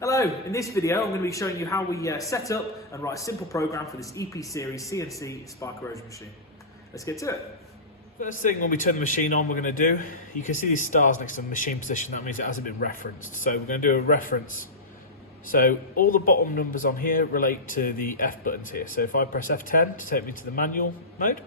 Hello, in this video I'm going to be showing you how we set up and write a simple program for this EP series CNC spark erosion machine. Let's get to it. First thing when we turn the machine on we're going to do, you can see these stars next to the machine position, that means it hasn't been referenced. So we're going to do a reference. So all the bottom numbers on here relate to the F buttons here. So if I press F10 to take me to the manual mode,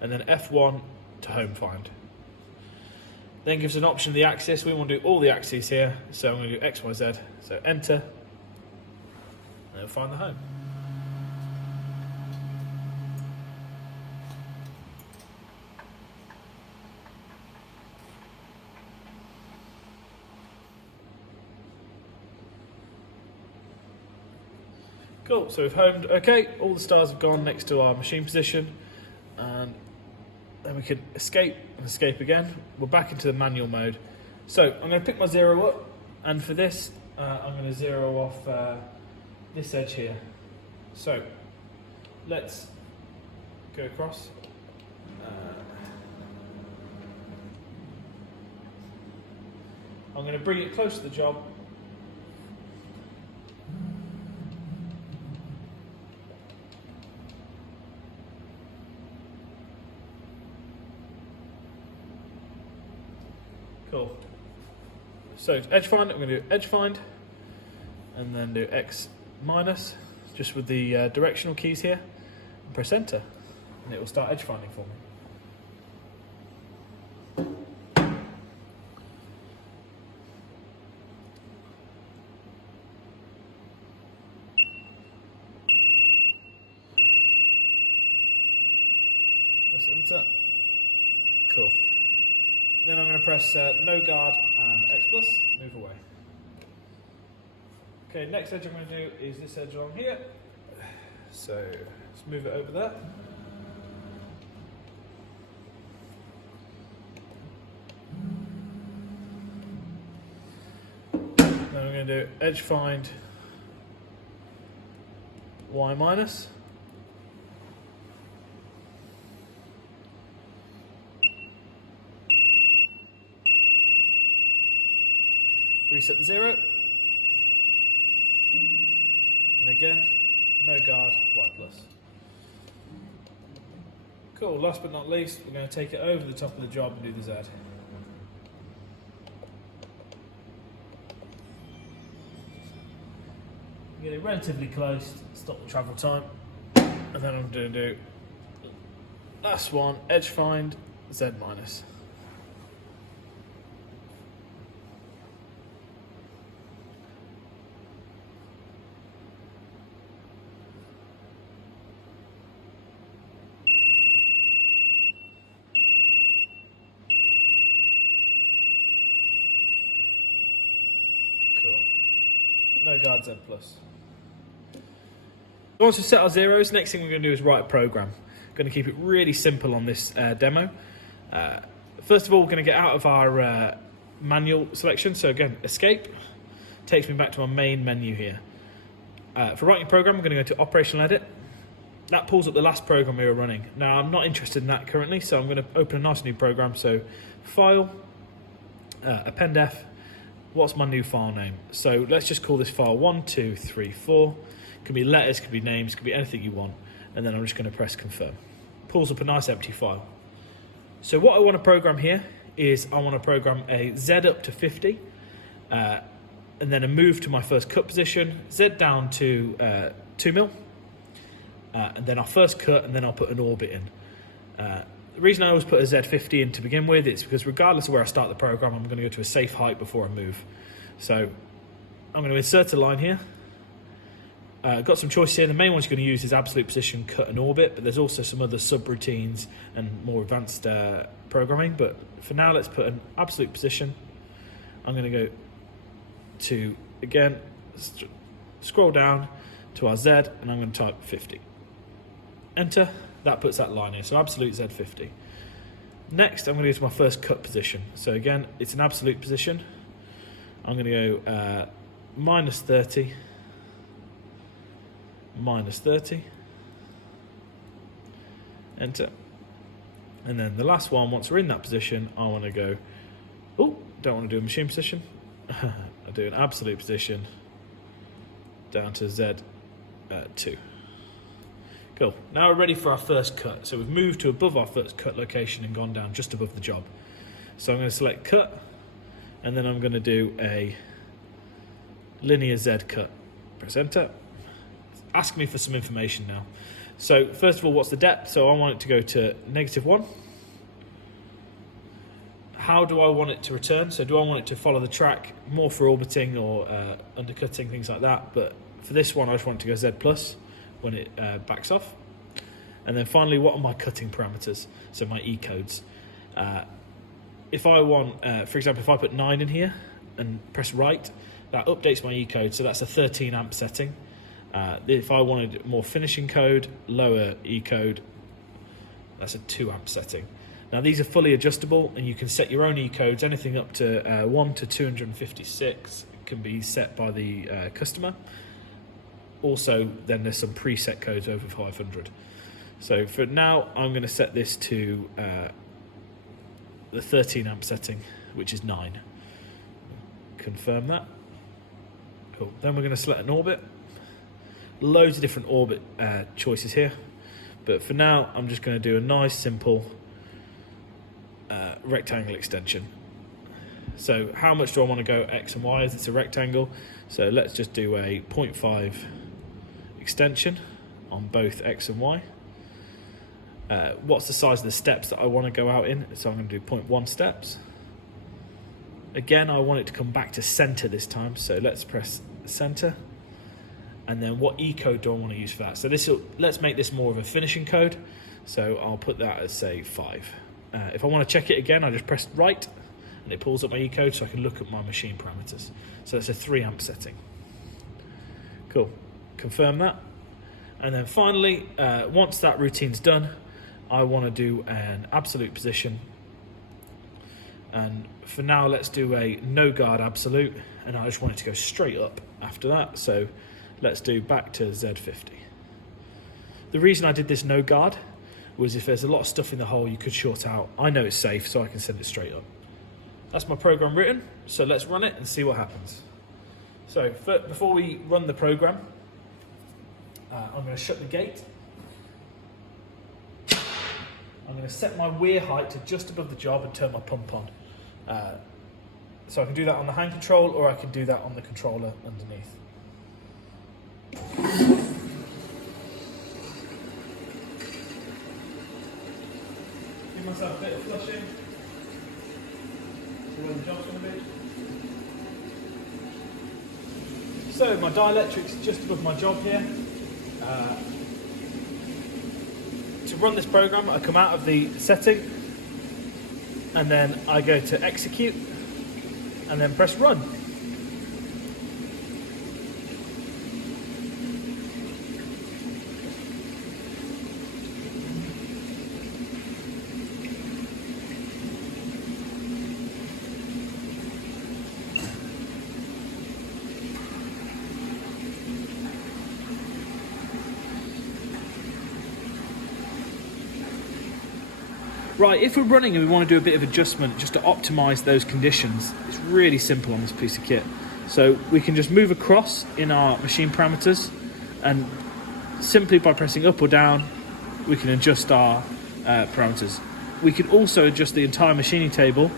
and then F1 to home find. Then gives an option of the axis. We want to do all the axes here, so I'm going to do X, Y, Z. So enter, and it'll find the home. Cool, so we've homed, okay, all the stars have gone next to our machine position, and then we could escape and escape again. We're back into the manual mode. So I'm going to pick my 0 up, and for this I'm going to 0 off this edge here. So let's go across. I'm going to bring it close to the job. Cool. So to edge find, I'm going to do edge find and then do X minus just with the directional keys here and press enter and it will start edge finding for me. Press enter. Cool. Then I'm going to press no guard and X plus, move away. Okay, next edge I'm going to do is this edge along here. So let's move it over there. Then I'm going to do edge find Y minus. Reset the 0, and again, no guard, Y plus. Cool, last but not least, we're going to take it over the top of the job and do the Z. Get it relatively close, stop the travel time, and then I'm going to do last one, edge find, Z minus. No guard Z plus. Once we've set our zeros, next thing we're going to do is write a program. Going to keep it really simple on this demo. First of all, we're going to get out of our manual selection. So again, escape takes me back to my main menu here. For writing a program, I'm going to go to operational edit. That pulls up the last program we were running. Now I'm not interested in that currently, so I'm going to open a nice new program. So file, append F. What's my new file name? So let's just call this file 1234. Could be letters, could be names, could be anything you want. And then I'm just going to press confirm. Pulls up a nice empty file. So what I want to program here is I want to program a Z up to 50, and then a move to my first cut position, Z down to 2 mil, and then our first cut, and then I'll put an orbit in. The reason I always put a Z50 in to begin with is because regardless of where I start the program, I'm going to go to a safe height before I move. So I'm going to insert a line here. Got some choices here. The main ones you're going to use is absolute position, cut and orbit, but there's also some other subroutines and more advanced programming. But for now, let's put an absolute position. I'm going to go to, again, scroll down to our Z, and I'm going to type 50. Enter. That puts that line in, so absolute Z50. Next, I'm going to go to my first cut position. So again, it's an absolute position. I'm going to go minus 30, minus 30, enter. And then the last one, once we're in that position, I want to go, oh, don't want to do a machine position. I do an absolute position, down to Z2. Cool. Now we're ready for our first cut. So we've moved to above our first cut location and gone down just above the job. So I'm going to select cut, and then I'm going to do a linear Z cut. Press enter. Ask me for some information now. So first of all, what's the depth? So I want it to go to -1. How do I want it to return? So do I want it to follow the track more for orbiting or undercutting, things like that? But for this one, I just want it to go Z plus when it backs off. And then finally, what are my cutting parameters? So my E codes. If I want, for example, if I put 9 in here and press right, that updates my E code. So that's a 13 amp setting. If I wanted more finishing code, lower E code, that's a 2 amp setting. Now these are fully adjustable, and you can set your own E codes. Anything up to 1 to 256 can be set by the customer. Also, then there's some preset codes over 500. So for now, I'm going to set this to the 13 amp setting, which is 9. Confirm that. Cool. Then we're going to select an orbit. Loads of different orbit choices here, but for now I'm just going to do a nice simple rectangle extension. So how much do I want to go X and Y as it's a rectangle? So let's just do a 0.5 extension on both X and Y. What's the size of the steps that I want to go out in? So I'm going to do 0.1 steps. Again, I want it to come back to center this time, so let's press center. And then what E code do I want to use for that? So let's make this more of a finishing code. So I'll put that as, say, 5. If I want to check it again, I just press right, and it pulls up my E code so I can look at my machine parameters. So that's a 3 amp setting. Cool. Confirm that. And then finally, once that routine's done, I want to do an absolute position. And for now, let's do a no guard absolute, and I just want it to go straight up after that. So let's do back to Z50. The reason I did this no guard was if there's a lot of stuff in the hole you could short out. I know it's safe, so I can send it straight up. That's my program written, so let's run it and see what happens. So before we run the program, I'm going to shut the gate. I'm going to set my weir height to just above the job and turn my pump on. So I can do that on the hand control, or I can do that on the controller underneath. Give myself a bit of flushing. See where the job's going to be. So my dielectric's just above my job here. To run this program, I come out of the setting, and then I go to execute, and then press run. Right, if we're running and we want to do a bit of adjustment just to optimize those conditions, it's really simple on this piece of kit. So we can just move across in our machine parameters, and simply by pressing up or down, we can adjust our parameters. We can also adjust the entire machining table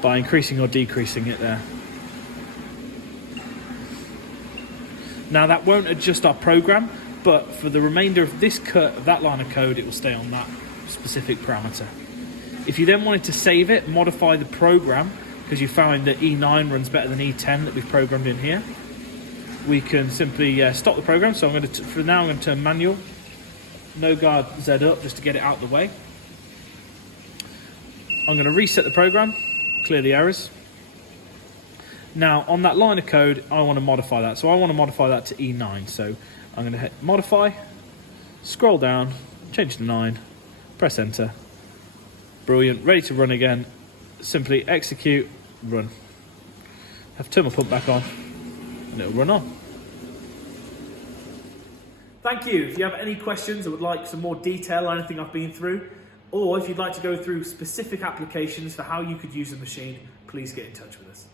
by increasing or decreasing it there. Now that won't adjust our program, but for the remainder of this cut of that line of code, it will stay on that specific parameter. If you then wanted to save it, modify the program, because you found that E9 runs better than E10 that we've programmed in here, we can simply stop the program. So I'm going to, for now, I'm going to turn manual, no guard Z up, just to get it out of the way. I'm going to reset the program, clear the errors. Now on that line of code, I want to modify that. So I want to modify that to E9. So I'm going to hit modify, scroll down, change to 9, press enter. Brilliant, ready to run again. Simply execute, run. Have to turn my pump back on, and it'll run on. Thank you. If you have any questions or would like some more detail on anything I've been through, or if you'd like to go through specific applications for how you could use the machine, please get in touch with us.